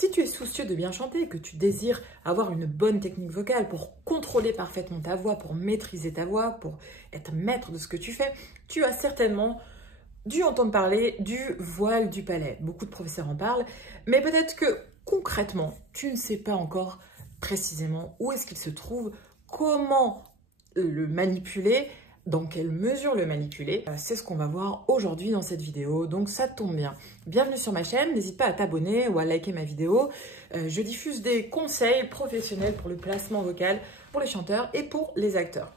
Si tu es soucieux de bien chanter et que tu désires avoir une bonne technique vocale pour contrôler parfaitement ta voix, pour maîtriser ta voix, pour être maître de ce que tu fais, tu as certainement dû entendre parler du voile du palais. Beaucoup de professeurs en parlent, mais peut-être que concrètement, tu ne sais pas encore précisément où est-ce qu'il se trouve, comment le manipuler, dans quelle mesure le manipuler. C'est ce qu'on va voir aujourd'hui dans cette vidéo, donc ça tombe bien. Bienvenue sur ma chaîne, n'hésite pas à t'abonner ou à liker ma vidéo. Je diffuse des conseils professionnels pour le placement vocal, pour les chanteurs et pour les acteurs.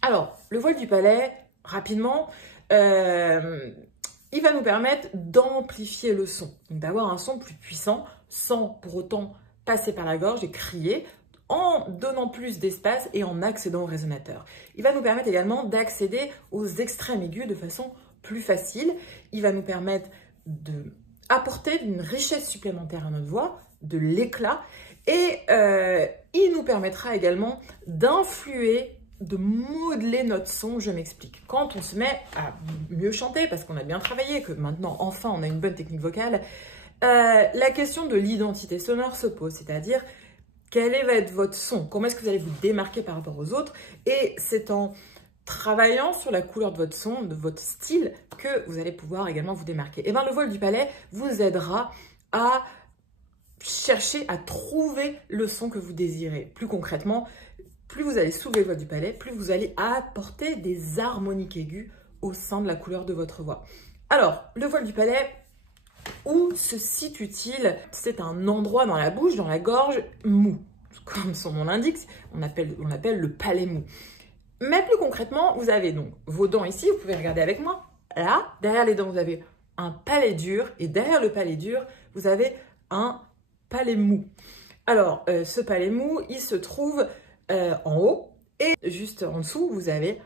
Alors, le voile du palais, rapidement, il va nous permettre d'amplifier le son, d'avoir un son plus puissant sans pour autant passer par la gorge et crier, en donnant plus d'espace et en accédant au résonateur. Il va nous permettre également d'accéder aux extrêmes aigus de façon plus facile. Il va nous permettre d'apporter une richesse supplémentaire à notre voix, de l'éclat, et il nous permettra également d'influer, de modeler notre son. Je m'explique. Quand on se met à mieux chanter, parce qu'on a bien travaillé, que maintenant, enfin, on a une bonne technique vocale, la question de l'identité sonore se pose, c'est-à-dire quel va être votre son, comment est-ce que vous allez vous démarquer par rapport aux autres, et c'est en travaillant sur la couleur de votre son, de votre style, que vous allez pouvoir également vous démarquer. Et bien le voile du palais vous aidera à chercher à trouver le son que vous désirez. Plus concrètement, plus vous allez soulever le voile du palais, plus vous allez apporter des harmoniques aiguës au sein de la couleur de votre voix. Alors, le voile du palais, où se situe-t-il? C'est un endroit dans la bouche, dans la gorge, mou. Comme son nom l'indique, on appelle le palais mou. Mais plus concrètement, vous avez donc vos dents ici, vous pouvez regarder avec moi. Là, derrière les dents, vous avez un palais dur. Et derrière le palais dur, vous avez un palais mou. Alors, ce palais mou, il se trouve en haut. Et juste en dessous, vous avez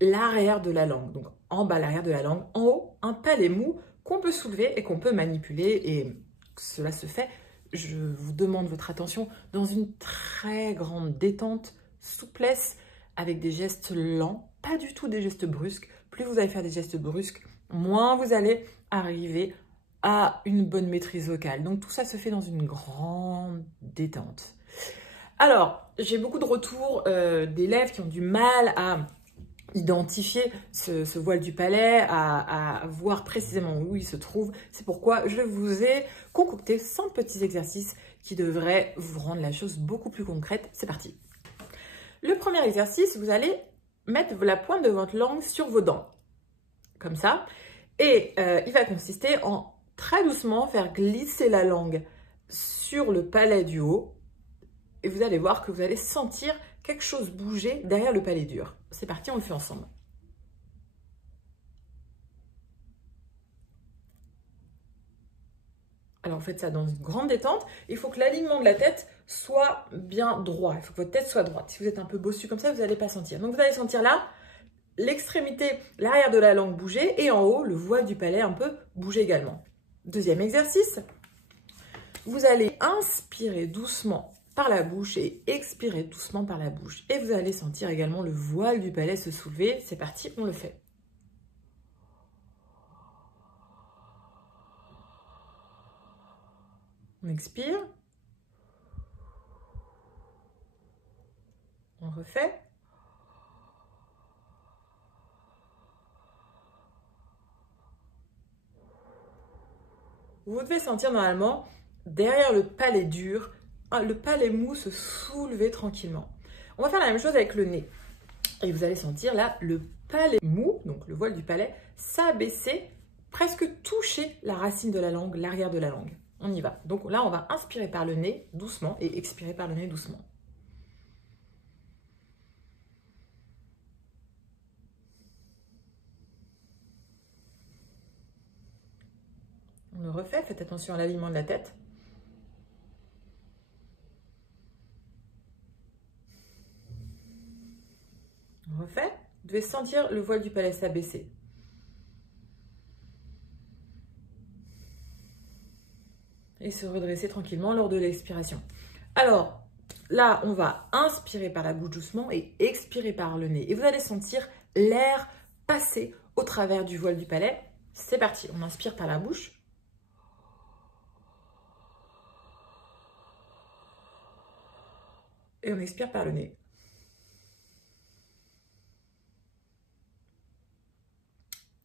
l'arrière de la langue. Donc, en bas, l'arrière de la langue. En haut, un palais mou qu'on peut soulever et qu'on peut manipuler, et cela se fait, je vous demande votre attention, dans une très grande détente, souplesse, avec des gestes lents, pas du tout des gestes brusques. Plus vous allez faire des gestes brusques, moins vous allez arriver à une bonne maîtrise vocale. Donc tout ça se fait dans une grande détente. Alors, j'ai beaucoup de retours d'élèves qui ont du mal à identifier ce voile du palais, à voir précisément où il se trouve. C'est pourquoi je vous ai concocté 100 petits exercices qui devraient vous rendre la chose beaucoup plus concrète. C'est parti. Le premier exercice, vous allez mettre la pointe de votre langue sur vos dents, comme ça. Et il va consister en très doucement faire glisser la langue sur le palais du haut. Et vous allez voir que vous allez sentir quelque chose bouger derrière le palais dur. C'est parti, on le fait ensemble. Alors, faites ça dans une grande détente. Il faut que l'alignement de la tête soit bien droit. Il faut que votre tête soit droite. Si vous êtes un peu bossu comme ça, vous n'allez pas sentir. Donc, vous allez sentir là, l'extrémité, l'arrière de la langue bouger. Et en haut, le voile du palais un peu bouger également. Deuxième exercice. Vous allez inspirer doucement par la bouche et expirer doucement par la bouche. Et vous allez sentir également le voile du palais se soulever. C'est parti, on le fait. On expire. On refait. Vous devez sentir normalement derrière le palais dur, le palais mou se soulever tranquillement. On va faire la même chose avec le nez. Et vous allez sentir là le palais mou, donc le voile du palais, s'abaisser, presque toucher la racine de la langue, l'arrière de la langue. On y va. Donc là, on va inspirer par le nez doucement et expirer par le nez doucement. On le refait, faites attention à l'alignement de la tête. On refait. Vous devez sentir le voile du palais s'abaisser. Et se redresser tranquillement lors de l'expiration. Alors, là, on va inspirer par la bouche doucement et expirer par le nez. Et vous allez sentir l'air passer au travers du voile du palais. C'est parti, on inspire par la bouche. Et on expire par le nez.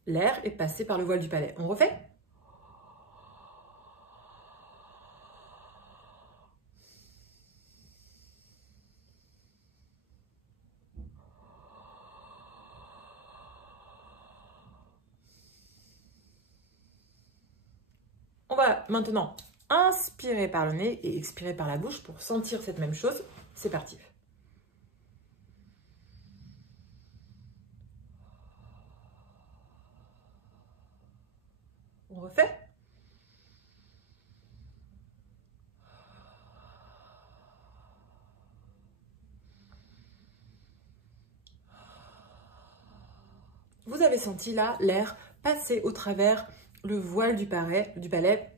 L'air est passé par le voile du palais. On refait? On va maintenant inspirer par le nez et expirer par la bouche pour sentir cette même chose. C'est parti. On refait? Vous avez senti là l'air passer au travers le voile du palais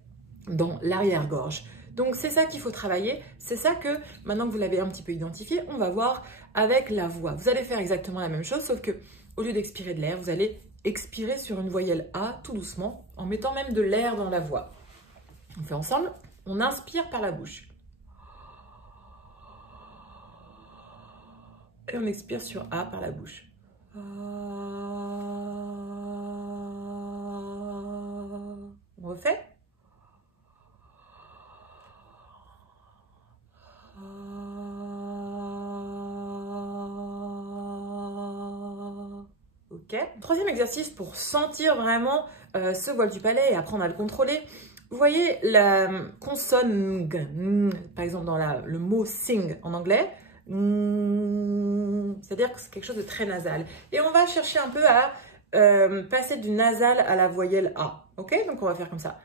dans l'arrière-gorge. Donc c'est ça qu'il faut travailler, c'est ça que maintenant que vous l'avez un petit peu identifié, on va voir avec la voix. Vous allez faire exactement la même chose, sauf que au lieu d'expirer de l'air, vous allez expirer sur une voyelle A tout doucement, en mettant même de l'air dans la voix. On fait ensemble, on inspire par la bouche. Et on expire sur A par la bouche. On refait. Ok. Troisième exercice pour sentir vraiment ce voile du palais et apprendre à le contrôler. Vous voyez la consonne G, par exemple dans le mot sing en anglais, c'est-à-dire que c'est quelque chose de très nasal. Et on va chercher un peu à passer du nasal à la voyelle A. Ok, donc on va faire comme ça.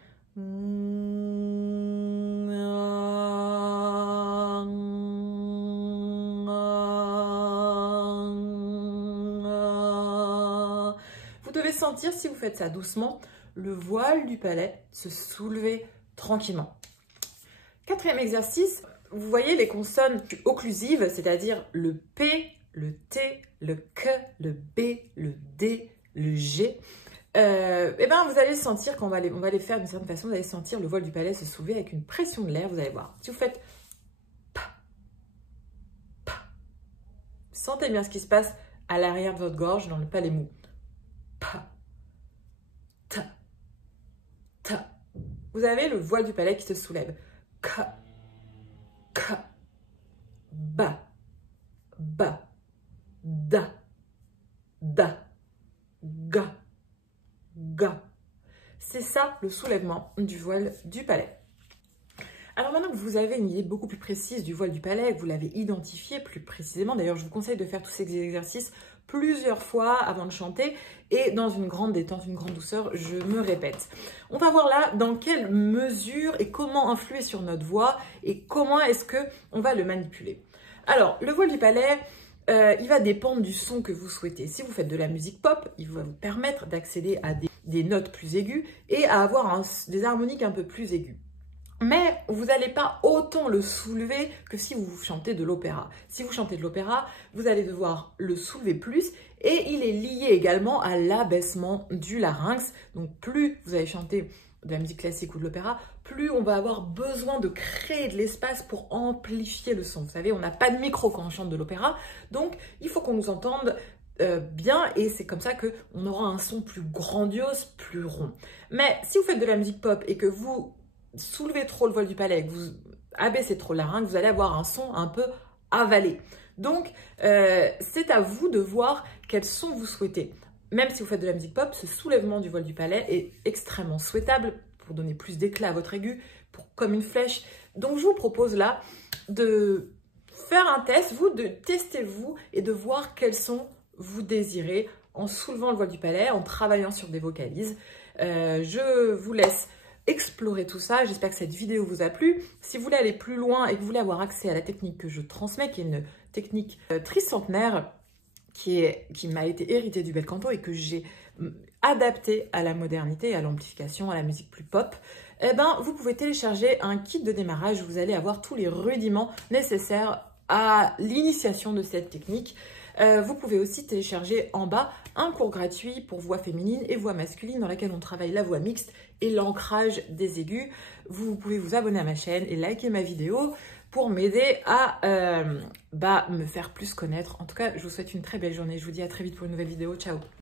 Vous devez sentir, si vous faites ça doucement, le voile du palais se soulever tranquillement. Quatrième exercice, vous voyez les consonnes occlusives, c'est-à-dire le P, le T, le K, le B, le D, le G. Et ben vous allez sentir qu'on va les faire d'une certaine façon, vous allez sentir le voile du palais se soulever avec une pression de l'air, vous allez voir. Si vous faites pa, pa, sentez bien ce qui se passe à l'arrière de votre gorge dans le palais mou. Pa, ta, ta. Vous avez le voile du palais qui se soulève. Ka, ka, ba, ba, da, da, ga, ga. C'est ça le soulèvement du voile du palais. Alors maintenant que vous avez une idée beaucoup plus précise du voile du palais, que vous l'avez identifié plus précisément, d'ailleurs je vous conseille de faire tous ces exercices plusieurs fois avant de chanter et dans une grande détente, une grande douceur, je me répète. On va voir là dans quelle mesure et comment influer sur notre voix et comment est-ce qu'on va le manipuler. Alors, le voile du palais, il va dépendre du son que vous souhaitez. Si vous faites de la musique pop, il va vous permettre d'accéder à des notes plus aiguës et à avoir des harmoniques un peu plus aiguës. Mais vous n'allez pas autant le soulever que si vous chantez de l'opéra. Si vous chantez de l'opéra, vous allez devoir le soulever plus et il est lié également à l'abaissement du larynx. Donc plus vous allez chanter de la musique classique ou de l'opéra, plus on va avoir besoin de créer de l'espace pour amplifier le son. Vous savez, on n'a pas de micro quand on chante de l'opéra, donc il faut qu'on nous entende bien et c'est comme ça qu'on aura un son plus grandiose, plus rond. Mais si vous faites de la musique pop et que vous soulevez trop le voile du palais, que vous abaissez trop le larynx, vous allez avoir un son un peu avalé. Donc, c'est à vous de voir quel son vous souhaitez. Même si vous faites de la musique pop, ce soulèvement du voile du palais est extrêmement souhaitable pour donner plus d'éclat à votre aigu, comme une flèche. Donc, je vous propose là de faire un test, de tester vous et de voir quel son vous désirez en soulevant le voile du palais, en travaillant sur des vocalises. Je vous laisse explorer tout ça. J'espère que cette vidéo vous a plu. Si vous voulez aller plus loin et que vous voulez avoir accès à la technique que je transmets, qui est une technique tricentenaire, qui m'a été héritée du bel canto et que j'ai adaptée à la modernité, à l'amplification, à la musique plus pop, eh ben, vous pouvez télécharger un kit de démarrage où vous allez avoir tous les rudiments nécessaires à l'initiation de cette technique. Vous pouvez aussi télécharger en bas un cours gratuit pour voix féminine et voix masculine dans lequel on travaille la voix mixte et l'ancrage des aigus. vous pouvez vous abonner à ma chaîne et liker ma vidéo pour m'aider à me faire plus connaître. En tout cas, je vous souhaite une très belle journée. Je vous dis à très vite pour une nouvelle vidéo. Ciao!